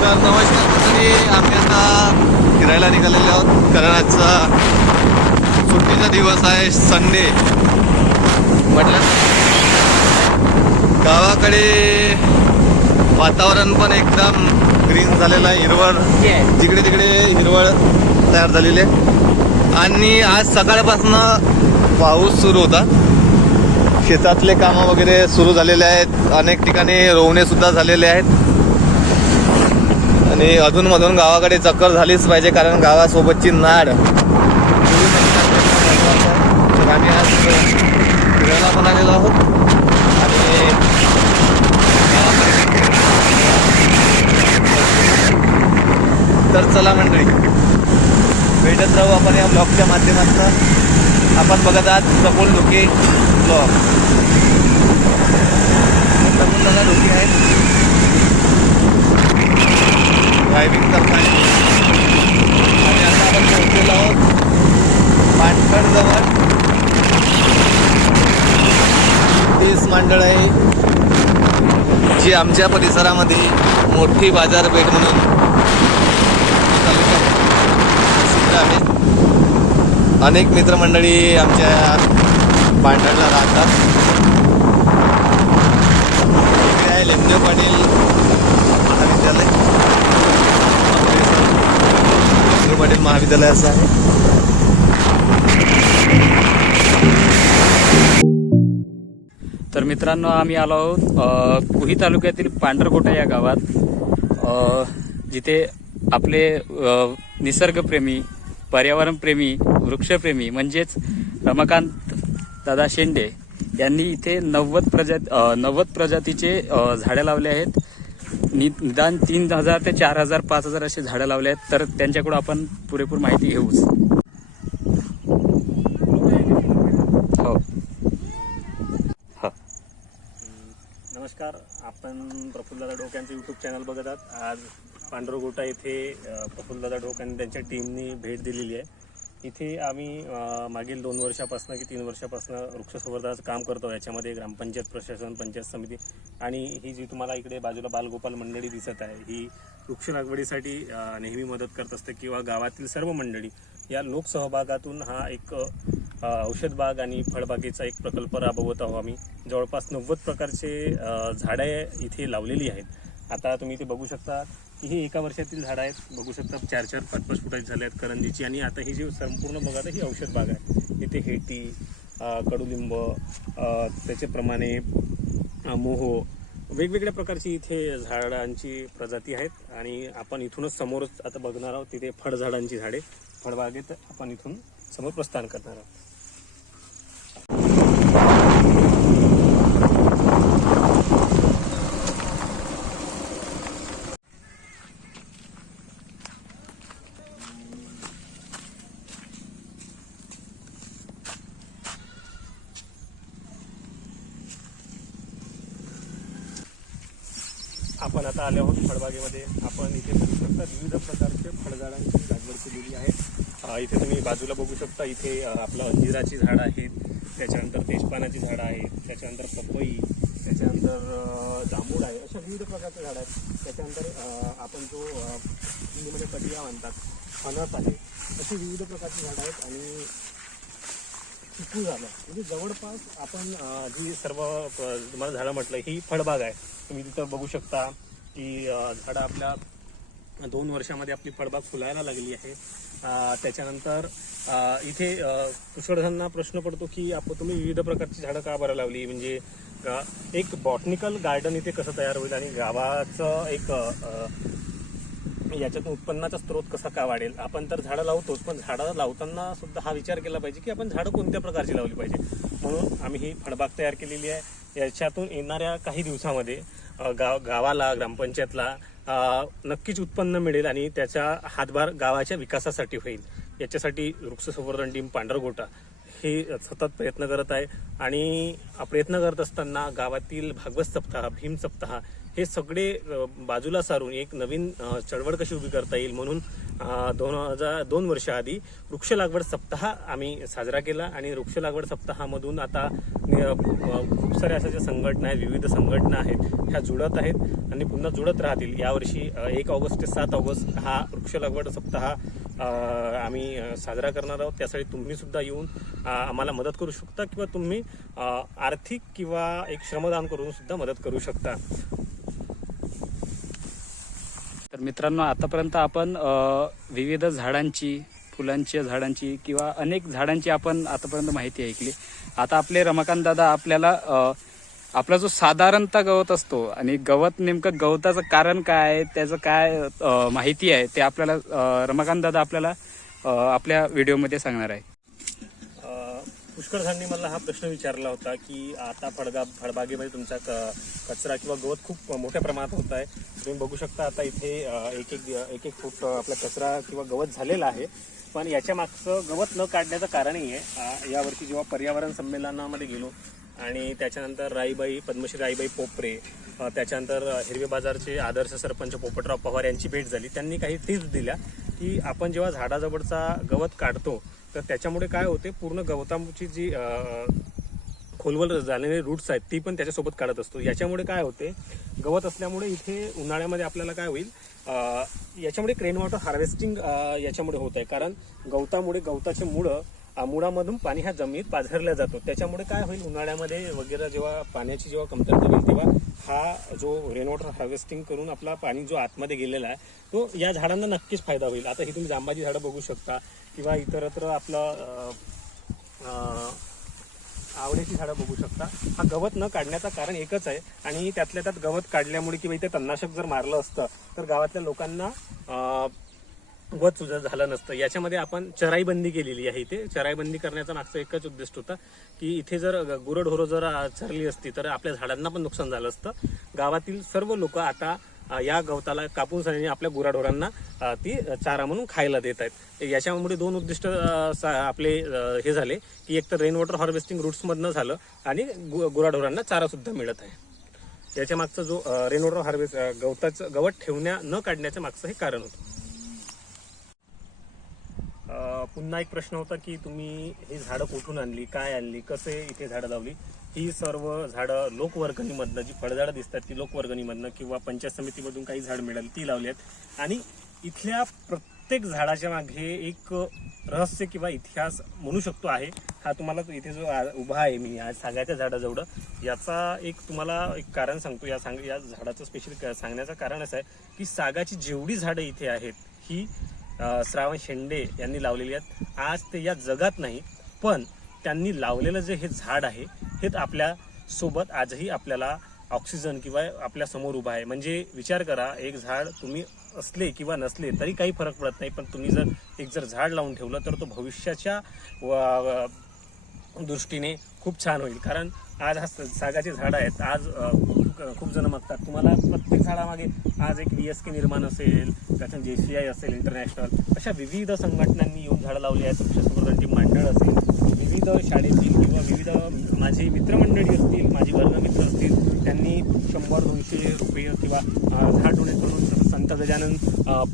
तर नमस्कार. मंडळी आम्ही आता फिरायला निघालेलो आहोत. कारण आजचा सुट्टीचा दिवस आहे संडे म्हटलं गावाकडे वातावरण पण एकदम ग्रीन झालेलं आहे. हिरवळ. जिकडे तिकडे हिरवळ तयार झालेली आहे. आणि आज सकाळपासून पाऊस सुरू होता. शेतातले कामं वगैरे सुरू झालेले आहेत. अनेक ठिकाणी रोवणे सुद्धा झालेले आहेत. आणि अधूनमधून गावाकडे चक्कर झालीच पाहिजे कारण गावासोबतची नाड. तर आम्ही आज फिरायला पण आलेलो आहोत. आणि तर चला मंडळी भेटत राहू आपण या ब्लॉगच्या माध्यमातून. आपण बघत आहात सपोल डोके ब्लॉग. सपोल दादा डोके आहेत. ड्रायव्हिंग करताय आणि आता आपण पोहोचलेलो आहोत पाटखडजवळ तीस मंडळ आहे जी आमच्या परिसरामध्ये मोठी बाजारपेठ म्हणून प्रसिद्ध आहे. अनेक मित्रमंडळी आमच्या पांढरला राहतात. आहे लेमदेव पाटील महाविद्यालय लेमदेव पाटील महाविद्यालय असं आहे. तर मित्रांनो आम्ही आलो आहोत कुही तालुक्यातील पांढरकोटा या गावात. जिथे आपले निसर्गप्रेमी पर्यावरणप्रेमी वृक्षप्रेमी म्हणजेच रमाकांत दादा शेंडे यांनी इथे नव्वद प्रजात नव्वद प्रजातीचे झाडे लावले आहेत. निदान तीन हजार ते चार हजार पाच हजार असे झाडं लावले आहेत. तर त्यांच्याकडून आपण पुरेपूर माहिती घेऊच. हो. हो. नमस्कार. आपण प्रफुल्लदादा डोक यांचं यूट्यूब चॅनल बघत आहात. आज पांढरगोटा येथे अ, प्रफुल्लदादा डोक आणि त्यांच्या टीमनी भेट दिलेली आहे. इथे आम्ही मागील दोन वर्षापासून की तीन वर्षापासून वृक्ष संवर्धनाचं काम करतो याच्यामध्ये ग्रामपंचायत प्रशासन पंचायत समिती आणि ही जी तुम्हाला इकडे बाजूला बालगोपाल मंडळी दिसत आहे ही वृक्ष लागवडीसाठी नेहमी मदत करत असते किंवा गावातील सर्व मंडळी या लोकसहभागातून हा एक औषध बाग आणि फळबागेचा एक प्रकल्प राबवत आहोत आम्ही. जवळपास नव्वद प्रकारचे झाडे इथे लावलेली आहेत. आता तुम्ही इथे बघू शकता. ही एका वर्षातील झाडं आहेत. बघू शकता चार चार पाच पाच फुटाची झाले आहेत करंजीची. आणि आता ही जी संपूर्ण बघा ही औषध बाग आहे. इथे हेटी कडुलिंब त्याच्याप्रमाणे मोहो वेगवेगळ्या प्रकारची इथे झाडांची प्रजाती आहेत. आणि आपण इथूनच समोरच आता बघणार आहोत तिथे फळझाडांची झाडे फळबागेत आपण इथून समोर प्रस्थान करणार आहोत आपण आता आले आहोत फळबागेमध्ये आपण इथे बघू शकता विविध प्रकारचे फळझाडांची लागवड केलेली आहे. इथे तुम्ही बाजूला बघू शकता इथे आपलं अंजिराची झाडं आहेत त्याच्यानंतर तेजपानाची झाडं आहेत त्याच्यानंतर पपई त्याच्यानंतर जांभूळ आहे अशा विविध प्रकारचे झाडं आहेत. त्याच्यानंतर आपण जो हिंदीमध्ये कटिया म्हणतात फणस आहे अशी विविध प्रकारची झाडं आहेत आणि चिकू झालं. म्हणजे जवळपास आपण जी सर्व तुम्हाला झाडं म्हटलं ही फळबाग आहे. तुम्ही तिथं बघू शकता की झाडं आपल्या दोन वर्षामध्ये आपली फळबाग फुलायला लागली आहे. त्याच्यानंतर इथे अं, प्रश्न पडतो की आपण तुम्ही विविध प्रकारची झाडं का बरं लावली? म्हणजे एक बॉटनिकल गार्डन इथे कसं तयार होईल आणि गावाचं एक याच्यातून उत्पन्नाचा स्रोत कसा का वाढेल? आपण तर झाडं लावतोच पण झाडं लावताना सुद्धा हा विचार केला पाहिजे की आपण झाडं कोणत्या प्रकारची लावली पाहिजे? म्हणून आम्ही ही फळबाग तयार केलेली आहे. याच्यातून येणाऱ्या काही दिवसामध्ये गाव गावाला ग्रामपंचायतला नक्कीच उत्पन्न मिळेल आणि त्याचा हातभार गावाच्या विकासासाठी होईल. याच्यासाठी वृक्ष संवर्धन टीम पांढरगोटा हे सतत प्रयत्न करत आहे. आणि प्रयत्न करत असताना गावातील भागवत सप्ताह भीम सप्ताह हे सगळे बाजूला सारून एक नवीन चळवळ कशी उभी करता येईल म्हणून दोन हजार दोन वर्ष आधी वृक्ष लागवड सप्ताह आम्ही साजरा केला आणि वृक्ष लागवड सप्ताहामधून आता खूप साऱ्या अशा ज्या संघटना आहेत विविध संघटना आहेत ह्या जुळत आहेत आणि पुन्हा जुळत राहतील. यावर्षी एक ऑगस्ट ते सात ऑगस्ट हा वृक्ष लागवड सप्ताह आम्ही साजरा करणार आहोत. त्यासाठी तुम्ही सुद्धा येऊन आम्हाला मदत करू शकता किंवा तुम्ही आर्थिक किंवा एक श्रमदान करून सुद्धा मदत करू शकता. तर मित्रांनो आतापर्यंत आपण विविध झाडांची फुलांच्या झाडांची किंवा अनेक झाडांची आपण आतापर्यंत माहिती ऐकली. आता आपले रमाकांत दादा आपल्याला आपला जो साधारणतः गवत असतो आणि गवत नेमकं गवताचं कारण काय आहे, त्याचं काय माहिती आहे ते आपल्याला रमाकांत दादा आपल्याला आपल्या व्हिडिओमध्ये सांगणार आहे. पुष्कळ जणांनी मला हा प्रश्न विचारला होता की आता फळगा फळबागेमध्ये तुमचा क- कचरा किंवा गवत खूप मोठ्या प्रमाणात होत आहे. तुम्ही बघू शकता आता इथे एक एक एक एक फूट आपला कचरा किंवा गवत झालेला आहे. पण याच्या मागचं गवत न काढण्याचं कारणही आहे. यावरती यावर्षी जेव्हा पर्यावरण संमेलनामध्ये गेलो आणि त्याच्यानंतर राईबाई पद्मश्री राईबाई पोपरे त्याच्यानंतर हिरवे बाजारचे आदर्श सरपंच पोपटराव पवार यांची भेट झाली. त्यांनी काही टिप्स दिल्या की आपण जेव्हा झाडाजवळचा गवत काढतो तर त्याच्यामुळे काय होते पूर्ण गवताची जी खोलवर झालेले रूट्स आहेत ती पण त्याच्यासोबत काढत असतो. याच्यामुळे काय होते गवत असल्यामुळे इथे उन्हाळ्यामध्ये आपल्याला काय होईल याच्यामुळे रेन वॉटर हार्वेस्टिंग याच्यामुळे होत आहे. कारण गवतामुळे गवताचे मुळं मुळामधून पाणी हा जमिनीत पाझरला जातो. त्याच्यामुळे काय होईल? उन्हाळ्यामध्ये वगैरे जेव्हा पाण्याची जेव्हा कमतरता होईल तेव्हा हा जो रेन वॉटर हार्वेस्टिंग करून आपला पाणी जो आतमध्ये गेलेला आहे तो या झाडांना नक्कीच फायदा होईल. आता ही तुम्ही जांबाची झाडं बघू शकता किंवा इतरत्र आपलं आवडीची आवळ्याची झाडं बघू शकता. हा गवत न काढण्याचं कारण एकच आहे आणि त्यातल्या त्यात गवत काढल्यामुळे किंवा इथे तणनाशक जर मारलं असतं तर गावातल्या लोकांना वध सुद्धा झालं नसतं. याच्यामध्ये आपण चराईबंदी केलेली आहे इथे. चराईबंदी करण्याचा मागचा एकच उद्दिष्ट होता की इथे जर गुरढोरं जर चरली असती तर आपल्या झाडांना पण नुकसान झालं असतं. गावातील सर्व लोक आता या गवताला कापून सनी आपल्या गुराढोरांना ती चारा म्हणून खायला देत आहेत. याच्यामुळे दोन उद्दिष्ट सा- आपले हे झाले की एक तर रेन वॉटर हार्वेस्टिंग रूट्समधनं झालं आणि गु- गुराढोरांना चारासुद्धा मिळत आहे. याच्या मागचं जो रेन वॉटर हार्वेस्ट गवताचं गवत ठेवण्या न काढण्याच्या मागचं हे कारण होतं. पुन्हा एक प्रश्न होता की तुम्ही हे झाडं कुठून आणली काय आणली कसे इथे झाडं लावली? ही सर्व झाडं लोकवर्गणीमधनं जी फळझाडं दिसतात ती लोकवर्गणीमधनं किंवा पंचायत समितीमधून काही झाड मिळाली ती लावली आहेत. आणि इथल्या प्रत्येक झाडाच्या मागे एक रहस्य किंवा इतिहास म्हणू शकतो आहे. हा तुम्हाला इथे जो उभा आहे मी आज सांगायच्या झाडाजवळ याचा एक तुम्हाला एक कारण सांगतो. या सांग या झाडाचं स्पेशल सांगण्याचं कारण असं आहे की सागाची जेवढी झाडं इथे आहेत ही श्रावण शेंडे यांनी लावलेली आहेत. आज ते या जगात नाही पण त्यांनी लावलेलं जे हे झाड आहे हे आपल्यासोबत आजही आपल्याला ऑक्सिजन किंवा आपल्यासमोर उभा आहे. म्हणजे विचार करा एक झाड तुम्ही असले किंवा नसले तरी काही फरक पडत नाही पण तुम्ही जर एक जर झाड लावून ठेवलं तर तो भविष्याच्या व- दृष्टीने खूप छान होईल. कारण आज हा स- सागाची झाडं आहेत. आज खूप जण मागतात. तुम्हाला प्रत्येक झाडामागे आज एक व्ही एस के निर्माण असेल त्याच्यात जे सी आय असेल इंटरनॅशनल अशा विविध संघटनांनी येऊन झाडं लावली आहेत. वृक्ष संवर्धन मंडळ असेल विविध शाळेतील किंवा विविध माझी मित्रमंडळी असतील माझी वर्गमित्र असतील त्यांनी शंभर दोनशे रुपये किंवा झाड डोनेट करून संत गजानन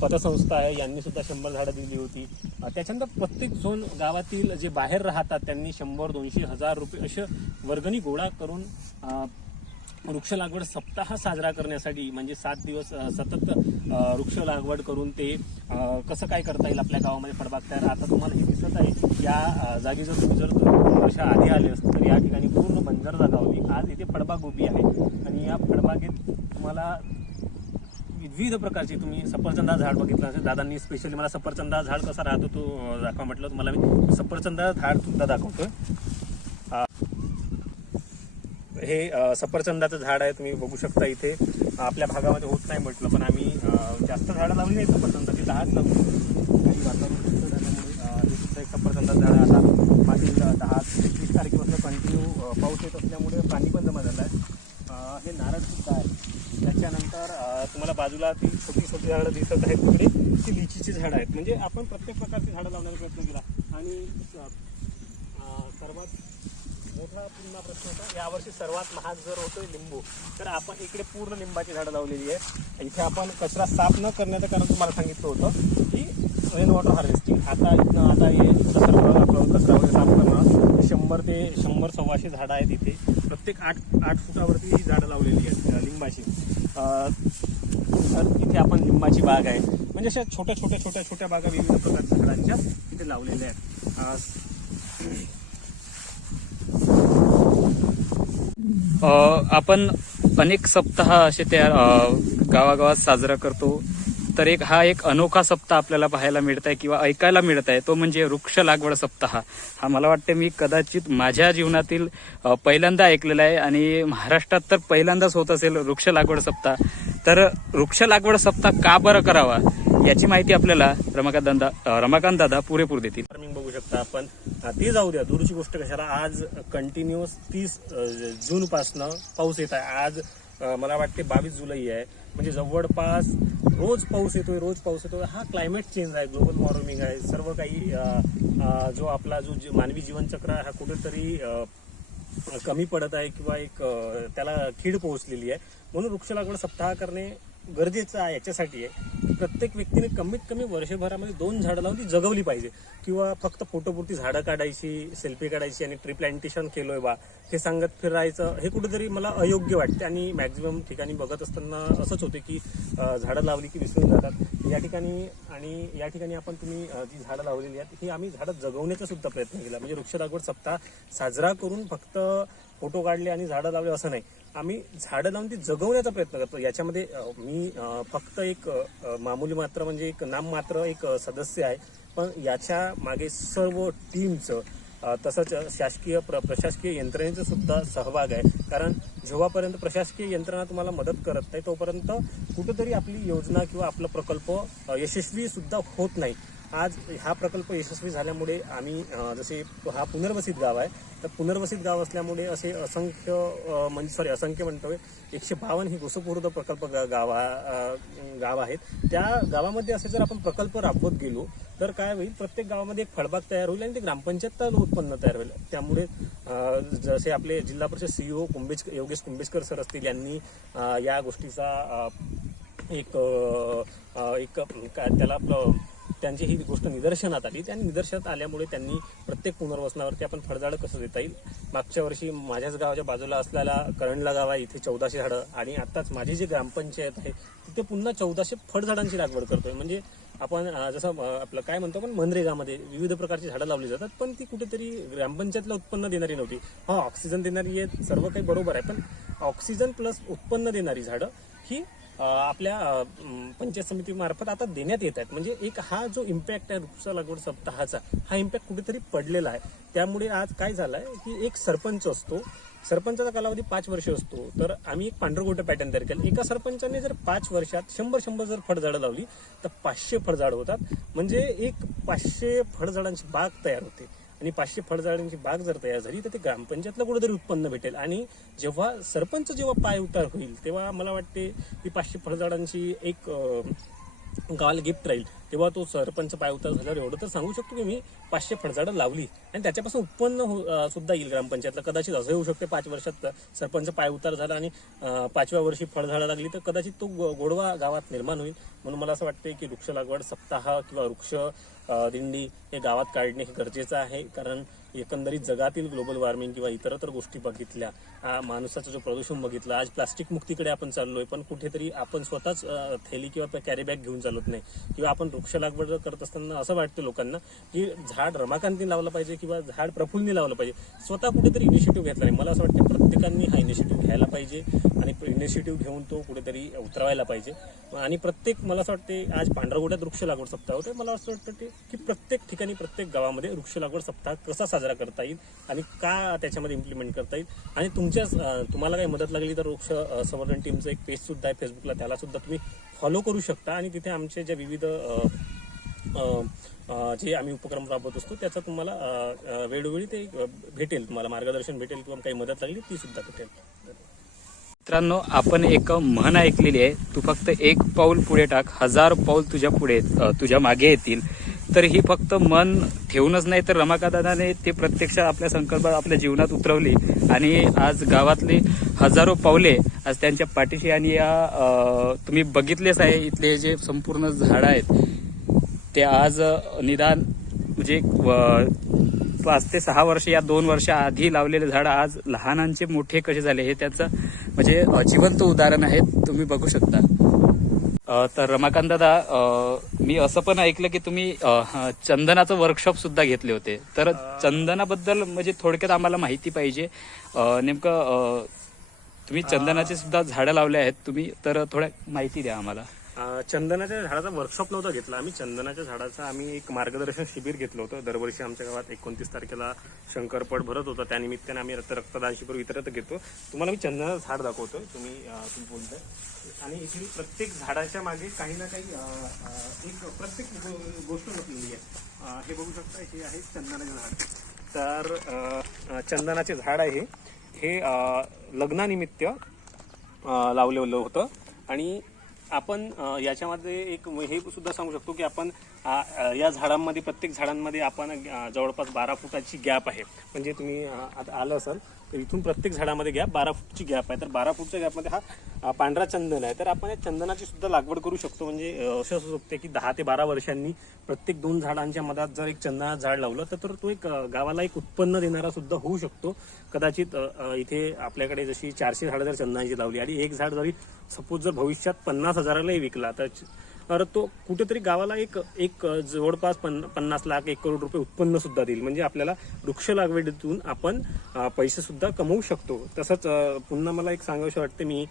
पतसंस्था आहे यांनी सुद्धा शंभर झाडं दिली होती. त्याच्यानंतर प्रत्येक झोन गावातील जे बाहेर राहतात त्यांनी शंभर दोनशे हजार रुपये असे वर्गणी गोळा करून वृक्ष लागवड सप्ताह साजरा करण्यासाठी म्हणजे सात दिवस सतत वृक्ष लागवड करून ते कसं काय करता येईल आपल्या गावामध्ये फळबाग तयार आता तुम्हाला हे दिसत आहे या जागी जर तुम्ही जर वर्षा आधी आले असतं तर या ठिकाणी पूर्ण बंजर जागा होती. आज इथे फळबाग उभी आहे. आणि या फळबागेत तुम्हाला विविध प्रकारचे तुम्ही सफरचंदा झाड बघितलं असेल. दादांनी स्पेशली मला सफरचंदा झाड कसा राहतो तो दाखवा म्हटलं. तुम्हाला मी सफरचंदा झाड सुद्धा दाखवतोय. हे सफरचंदाचं झाड आहे तुम्ही बघू शकता इथे. आपल्या भागामध्ये होत नाही म्हटलं पण आम्ही जास्त झाडं लावली नाही सफरचंदाची दहाच लावली. आणि वातावरण झाल्यामुळे सुद्धा एक सफरचंदाचं झाड आता मागील दहा ते वीस तारखेपासून कंटिन्यू पाऊस येत असल्यामुळे पाणी पण जमा झालं आहे हे नारळ सुद्धा आहे. त्याच्यानंतर तुम्हाला बाजूला ती छोटी छोटी झाडं दिसत आहेत तिकडे. ती लिचीची झाडं आहेत. म्हणजे आपण प्रत्येक प्रकारची झाडं लावण्याचा प्रयत्न केला. आणि सर्वात मोठा पुन्हा प्रश्न होता यावर्षी सर्वात महाग जर होतोय लिंबू तर आपण इकडे पूर्ण लिंबाची झाडं लावलेली आहे इथे आपण कचरा साफ न करण्याचं कारण तुम्हाला सांगितलं होतं की रेन वॉटर हार्वेस्टिंग आता इथनं आता हे सर्व कचरा वगैरे साफ करणं शंभर ते शंभर सव्वाशे झाडं आहेत इथे. प्रत्येक आठ आठ फुटावरती ही झाडं लावलेली आहेत लिंबाची. तर इथे आपण लिंबाची बाग आहे. म्हणजे अशा छोट्या छोट्या छोट्या छोट्या बागा विविध प्रकारच्या झाडांच्या इथे लावलेल्या आहेत. आपण अनेक सप्ताह असे त्या गावागावात साजरा करतो. तर एक हा एक अनोखा सप्ताह आपल्याला पाहायला मिळत आहे किंवा ऐकायला मिळत आहे तो म्हणजे वृक्ष लागवड सप्ताह. हा मला वाटतं मी कदाचित माझ्या जीवनातील पहिल्यांदा ऐकलेला आहे आणि महाराष्ट्रात तर पहिल्यांदाच होत असेल वृक्ष लागवड सप्ताह. तर वृक्ष लागवड सप्ताह का बरं करावा? याची माहिती आपल्याला रमाकांत दादा रमाकांत दादा पुरेपूर देतील. फार्मिंग बघू शकता आपण. ती ते जाऊ द्या. दूरची गोष्ट कशाला? आज कंटिन्युअस तीस जून पासनं पाऊस येत आहे. आज मला वाटते बावीस जुलै आहे. म्हणजे जवळपास रोज पाऊस येतोय रोज पाऊस येतोय. हा क्लायमेट चेंज आहे. ग्लोबल वॉर्मिंग आहे. सर्व काही जो आपला जो मानवी जीवनचक्र हा कुठेतरी कमी पडत आहे किंवा एक त्याला खीड पोहोचलेली आहे. म्हणून वृक्ष लागवड सप्ताह करणे गरजेचं आहे याच्यासाठी आहे. प्रत्येक व्यक्तीने कमीत कमी वर्षभरामध्ये दोन झाडं लावून ती जगवली पाहिजे. किंवा फक्त फोटोपुरती झाडं काढायची सेल्फी काढायची आणि ट्री प्लांटेशन केलोय बा हे सांगत फिरायचं हे कुठेतरी मला अयोग्य वाटते. आणि मॅक्झिमम ठिकाणी बघत असताना असंच होते की झाडं लावली की विसरून जातात. या ठिकाणी आणि या ठिकाणी आपण तुम्ही जी झाडं लावलेली आहेत ही आम्ही झाडं जगवण्याचा सुद्धा प्रयत्न केला. म्हणजे वृक्ष लागवड सप्ताह साजरा करून फक्त फोटो काढले आणि झाडं लावले असं नाही. आम्ही झाडं लावून ती जगवण्याचा प्रयत्न करतो. याच्यामध्ये मी फक्त एक मामूली मात्र म्हणजे एक नाम मात्र एक सदस्य आहे. पण याच्या मागे सर्व टीमचं तसंच शासकीय प्र प्रशासकीय यंत्रणेचा सुद्धा सहभाग आहे. कारण जेव्हापर्यंत प्रशासकीय यंत्रणा तुम्हाला मदत करत नाही तोपर्यंत कुठेतरी आपली योजना किंवा आपला प्रकल्प यशस्वीसुद्धा यशस्वी सुद्धा होत नाही. आज हा प्रकल्प यशस्वी झाल्यामुळे आम्ही जसे हा पुनर्वसित गाव आहे तर पुनर्वसित गाव असल्यामुळे असे असंख्य म्हणजे सॉरी असंख्य म्हणतोय एकशे बावन्न ही गोसपूर्द प्रकल्प गा- गाव गाव आहेत. त्या गावामध्ये असे जर आपण प्रकल्प राबवत गेलो तर काय होईल प्रत्येक गावामध्ये एक फळबाग तयार होईल आणि ते ग्रामपंचायत उत्पन्न तयार होईल. त्यामुळे जसे आपले जिल्हा परिषद सीईओ कुंभेज योगेश कुंभेजकर सर असतील यांनी या गोष्टीचा एक एक काय त्याला आपलं त्यांची ही गोष्ट निदर्शनात आली. आणि निदर्शनात आल्यामुळे त्यांनी प्रत्येक पुनर्वसनावरती आपण फळझाडं कसं देता येईल? मागच्या वर्षी माझ्याच गावाच्या बाजूला असलेला करंडला गाव आहे इथे चौदाशे झाडं आणि आत्ताच माझी जी ग्रामपंचायत आहे तिथे पुन्हा चौदाशे फळझाडांची लागवड करतोय. म्हणजे आपण जसं आपलं काय म्हणतो आपण मनरेगामध्ये विविध प्रकारची झाडं लावली जातात पण ती कुठेतरी ग्रामपंचायतला उत्पन्न देणारी नव्हती. हा ऑक्सिजन देणारी आहे सर्व काही बरोबर आहे पण ऑक्सिजन प्लस उत्पन्न देणारी झाडं ही आपल्या पंचायत समितीमार्फत आता देण्यात येत आहेत. म्हणजे एक हा जो इम्पॅक्ट आहे वृक्ष लागवड सप्ताहाचा हा इम्पॅक्ट कुठेतरी पडलेला आहे. त्यामुळे आज काय झालंय की एक सरपंच असतो. सरपंचाचा कालावधी पाच वर्ष असतो. तर आम्ही एक पांढरगोटं पॅटर्न तयार केलं. एका सरपंचाने जर पाच वर्षात शंभर शंभर जर फळझाडं लावली तर पाचशे फळझाडं होतात. म्हणजे एक पाचशे फळझाडांची बाग तयार होते. आणि पाचशे फळझाडांची बाग जर तयार झाली तर ते ग्रामपंचायतला कुठेतरी उत्पन्न भेटेल. आणि जेव्हा सरपंच जेव्हा पाय उतार होईल तेव्हा मला वाटते की पाचशे फळझाडांची एक गावाला गिफ्ट राहील. तेव्हा तो सरपंच पाय उतार झाल्यावर एवढं तर सांगू शकतो की मी पाचशे फळझाडं लावली. आणि त्याच्यापासून उत्पन्न हो- सुद्धा येईल ग्रामपंचायतला. कदाचित असं होऊ शकते पाच वर्षात सरपंच पाय उतार झाला आणि पाचव्या वर्षी फळझाडं लागली तर कदाचित तो गोडवा गावात निर्माण होईल. म्हणून मला असं वाटते की वृक्ष लागवड सप्ताह किंवा वृक्ष दिंडी हे गावात काढणे हे गरजेचं आहे. कारण एकंदरीत जगातील ग्लोबल वॉर्मिंग किंवा इतरत्र गोष्टी बघितल्या हा माणसाचा जो प्रदूषण बघितलं आज प्लास्टिक मुक्तीकडे आपण चाललोय पण कुठेतरी आपण स्वतःच थैली किंवा कॅरी बॅग घेऊन चालत नाही. किंवा आपण वृक्ष लागवड करत असताना असं वाटतं लोकांना की झाड रमाकांतनी लावलं पाहिजे किंवा झाड प्रफुल्लनी लावलं पाहिजे. स्वतः कुठेतरी इनिशिएटिव्ह घेतला नाही. मला असं वाटतं प्रत्येकांनी हा इनिशिएटिव्ह घ्यायला पाहिजे आणि इनिशिएटिव्ह घेऊन तो कुठेतरी उतरवायला पाहिजे. आणि प्रत्येक मला असं वाटते आज पांढरगोट्यात वृक्ष लागवड सप्ताह होते मला असं वाटतं ते की प्रत्येक ठिकाणी प्रत्येक गावामध्ये वृक्ष लागवड सप्ताह कसा साजरा करता येईल आणि का त्याच्यामध्ये इम्प्लिमेंट करता येईल? आणि तुमच्याच तुम्हाला काही मदत लागली तर वृक्ष संवर्धन टीमचं एक पेजसुद्धा आहे फेसबुकला त्याला सुद्धा तुम्ही फॉलो करू शकता आणि तिथे आमचे ज्या विविध जे आम्ही उपक्रम राबवत असतो त्याचा तुम्हाला वेळोवेळी ते भेटेल तुम्हाला मार्गदर्शन भेटेल किंवा काही मदत लागली ती सुद्धा भेटेल. मित्रांनो आपण एक म्हण ऐकलेली आहे तू फक्त एक पाऊल पुढे टाक हजार पाऊल तुझ्या पुढे तुझ्या मागे येतील. तर ही फक्त मन ठेवूनच नाही तर रमाकादाने ते प्रत्यक्ष आपल्या संकल्प आपल्या जीवनात उतरवली. आणि आज गावातले हजारो पावले आज त्यांच्या पाठीशी आणि या तुम्ही बघितलेच आहे इथले जे संपूर्ण झाडं आहेत ते आज निदान म्हणजे व- पाच ते सहा वर्ष या दोन वर्ष आधी लावलेले झाड आज लहानांचे मोठे कसे झाले हे त्याचं म्हणजे जिवंत उदाहरण आहे तुम्ही बघू शकता. तर रमाकांत दादा मी असं पण ऐकलं की तुम्ही चंदनाचं वर्कशॉप सुद्धा घेतले होते. तर चंदनाबद्दल म्हणजे थोडक्यात आम्हाला माहिती पाहिजे. नेमकं तुम्ही चंदनाचे सुद्धा झाडं लावले आहेत. तुम्ही तर थोड्या माहिती द्या आम्हाला. चंदनाच्या झाडाचा वर्कशॉप नव्हता घेतला आम्ही. चंदनाच्या झाडाचं आम्ही एक मार्गदर्शन शिबिर घेतलं होतं. दरवर्षी आमच्या गावात एकोणतीस तारखेला शंकरपट भरत होता. त्यानिमित्ताने आम्ही रक्त- रक्तदान शिबिर वितरत घेतो. तुम्हाला मी चंदनाचं झाड दाखवतो तुम्ही तुम्ही बोलताय. आणि इथे प्रत्येक झाडाच्या मागे काही ना काही एक प्रत्येक गो- गोष्ट लपलेली आहे. हे बघू शकता हे आहे चंदनाचे झाड. तर चंदनाचे झाड आहे हे. लग्नानिमित्त लावलेलं होतं. आणि आपण याच्यामध्ये एक हे सुद्धा सांगू शकतो की आपण या झाडांमध्ये प्रत्येक झाडांमध्ये आपण जवळपास बारा फुटाची गॅप आहे. म्हणजे तुम्ही आता आलं असाल तर इथून प्रत्येक झाडामध्ये गॅप बारा फूटची गॅप आहे. तर बारा फूटच्या गॅपमध्ये हा पांढरा चंदन आहे. तर आपण या चंदनाची सुद्धा लागवड करू शकतो. म्हणजे असं असू शकते की दहा ते बारा वर्षांनी प्रत्येक दोन झाडांच्या मधात जर एक चंदनाचं झाड लावलं तर तो एक गावाला एक उत्पन्न देणारा सुद्धा होऊ शकतो. कदाचित इथे आपल्याकडे जशी चारशे झाडं जर चंदनाची लावली आणि एक झाड जरी सपोज जर भविष्यात पन्नास हजारालाही विकला तर तर तो कुठेतरी गावाला एक एक जवळपास पन पन्नास लाख एक करोड रुपये उत्पन्न सुद्धा देईल. म्हणजे आपल्याला वृक्ष लागवडीतून आपण पैसे सुद्धा कमवू शकतो. तसंच पुन्हा मला एक सांगावं वाटते मी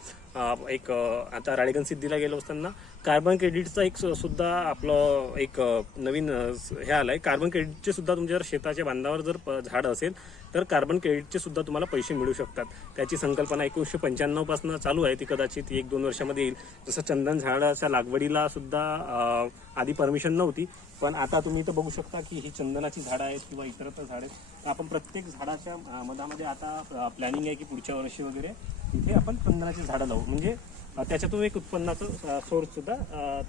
एक आता राळेगण सिद्धीला गेलो असताना कार्बन क्रेडिटचा एक सुद्धा आपलं एक नवीन हे हे आलंय. कार्बन क्रेडिटचे सुद्धा तुमच्या जर शेताच्या बांधावर जर प- झाड असेल तर कार्बन क्रेडिटचे सुद्धा तुम्हाला पैसे मिळू शकतात. त्याची संकल्पना एकोणीसशे पंच्याण्णवपासून चालू आहे ती कदाचित एक दोन वर्षामध्ये येईल. जसं चंदन झाडाच्या लागवडीला सुद्धा आधी परमिशन नव्हती पण आता तुम्ही इथं बघू शकता की ही चंदनाची झाडं आहेत किंवा इतरत्र झाडं आहेत. तर आपण प्रत्येक झाडाच्या मधामध्ये आता प्लॅनिंग आहे की पुढच्या वर्षी वगैरे इथे आपण चंदनाची झाडं लावू. म्हणजे त्याच्यातून एक उत्पन्नाचं सोर्स सुद्धा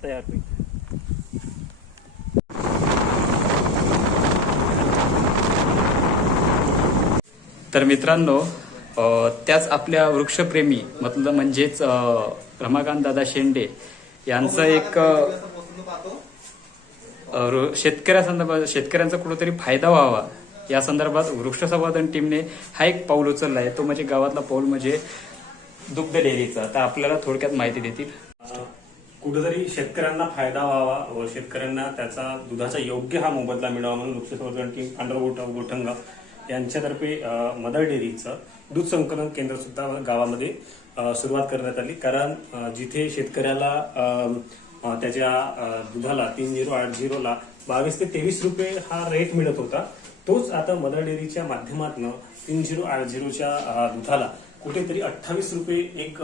तयार होईल. तर मित्रांनो त्याच आपल्या वृक्षप्रेमी मतलब म्हणजेच रमाकांत दादा शेंडे यांचं एक शेतकऱ्यासंदर्भात शेतकऱ्यांचा कुठेतरी फायदा व्हावा. या संदर्भात वृक्ष संवर्धन टीमने हा एक पाऊल उचलला आहे. तो म्हणजे गावातला पाऊल म्हणजे दुग्ध डेअरीचा. तर आपल्याला थोडक्यात माहिती देतील. कुठेतरी शेतकऱ्यांना फायदा व्हावा व शेतकऱ्यांना त्याचा दुधाचा योग्य हा मोबदला मिळावा म्हणून वृक्ष संवर्धन टीम पांढरगोट गोठंगा यांच्यातर्फे मदर डेअरीचं दूध संकलन केंद्र सुद्धा गावामध्ये सुरुवात करण्यात आली. कारण जिथे शेतकऱ्याला त्याच्या दुधाला तीन झिरो आठ झिरोला बावीस ते तेवीस रुपये हा रेट मिळत होता. तोच आता मदर डेअरीच्या माध्यमातून तीन झिरो आठ झिरोच्या दुधाला कुठेतरी अठ्ठावीस रुपये एक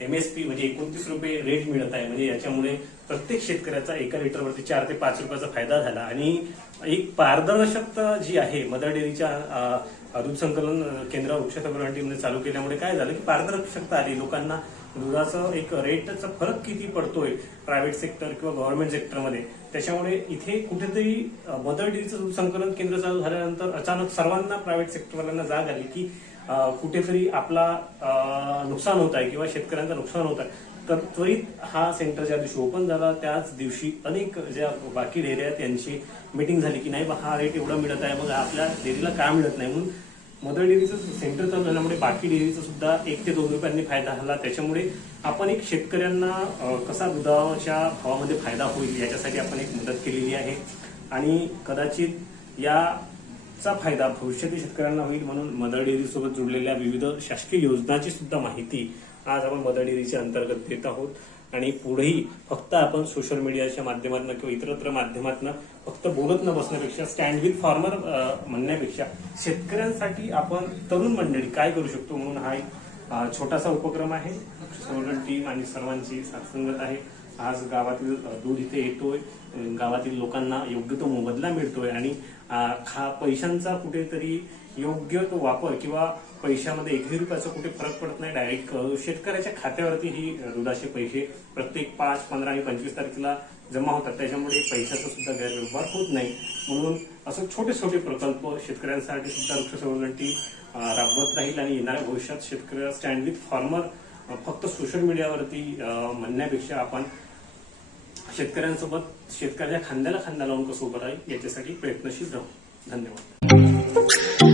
एमएसपी म्हणजे एकोणतीस रुपये रेट मिळत आहे. म्हणजे याच्यामुळे प्रत्येक शेतकऱ्याचा एका लिटरवरती चार ते पाच रुपयाचा फायदा झाला. आणि एक पारदर्शकता जी आहे मदर डेअरीच्या दूध संकलन केंद्र वृक्ष संकलन टीमने चालू केल्यामुळे काय झालं की पारदर्शकता आली. लोकांना दुधाचं एक रेटचा फरक किती पडतोय प्रायव्हेट सेक्टर किंवा गव्हर्नमेंट सेक्टरमध्ये त्याच्यामुळे इथे कुठेतरी मदर डेअरीचं दूध संकलन केंद्र चालू झाल्यानंतर अचानक सर्वांना प्रायव्हेट सेक्टरवाल्यांना जाग आली की कुठेतरी आपला नुकसान होत आहे किंवा शेतकऱ्यांचं नुकसान होत आहे. तर त्वरित हा सेंटर ज्या दिवशी ओपन झाला त्याच दिवशी अनेक ज्या बाकी डेअरी आहेत त्यांची मिटिंग झाली की नाही बा हा रेट एवढा मिळत आहे मग आपल्या डेअरीला का मिळत नाही? म्हणून मदर डेअरीचं सेंटर चालू झाल्यामुळे बाकी डेअरीचा सुद्धा एक ते दोन रुपयांनी फायदा झाला. त्याच्यामुळे आपण एक शेतकऱ्यांना कसा दुधाच्या भावामध्ये फायदा होईल याच्यासाठी आपण एक मदत केलेली आहे. आणि कदाचित याचा फायदा भविष्यातील शेतकऱ्यांना होईल म्हणून मदर डेअरीसोबत जुडलेल्या विविध शासकीय योजनांची सुद्धा माहिती आज आपण मदर डेअरीच्या अंतर्गत देत आहोत. आणि पुढेही फक्त आपण सोशल मीडियाच्या माध्यमातून किंवा इतरत्र माध्यमातून फक्त बोलत न बसण्यापेक्षा स्टँड विथ फार्मर म्हणण्यापेक्षा शेतकऱ्यांसाठी आपण तरुण मंडळी काय करू शकतो म्हणून हा एक छोटासा उपक्रम आहे. संवर्धन टीम आणि सर्वांची साथसंगत आहे. आज गावातील दूध इथे येतोय. गावातील लोकांना योग्य तो मोबदला मिळतोय आणि खा पैशांचा कुठेतरी योग्य तो वापर किंवा पैशामध्ये एकही रुपयाचा कुठे फरक पडत नाही डायरेक्ट शेतकऱ्याच्या खात्यावरती ही दुधाचे पैसे प्रत्येक पाच पंधरा आणि पंचवीस तारखेला जमा होतात. त्याच्यामुळे पैशाचा सुद्धा गैरव्यवहार होत नाही. म्हणून असं छोटे छोटे प्रकल्प शेतकऱ्यांसाठी सुद्धा वृक्ष संवर्धन टीम राबवत राहील आणि येणाऱ्या भविष्यात शेतकऱ्या स्टँड विथ फार्मर फक्त सोशल मीडियावरती म्हणण्यापेक्षा आपण शेतकऱ्यांसोबत शेतकऱ्याच्या खांद्याला खांदा लावून कसं उभं राहील याच्यासाठी प्रयत्नशील राहू. धन्यवाद.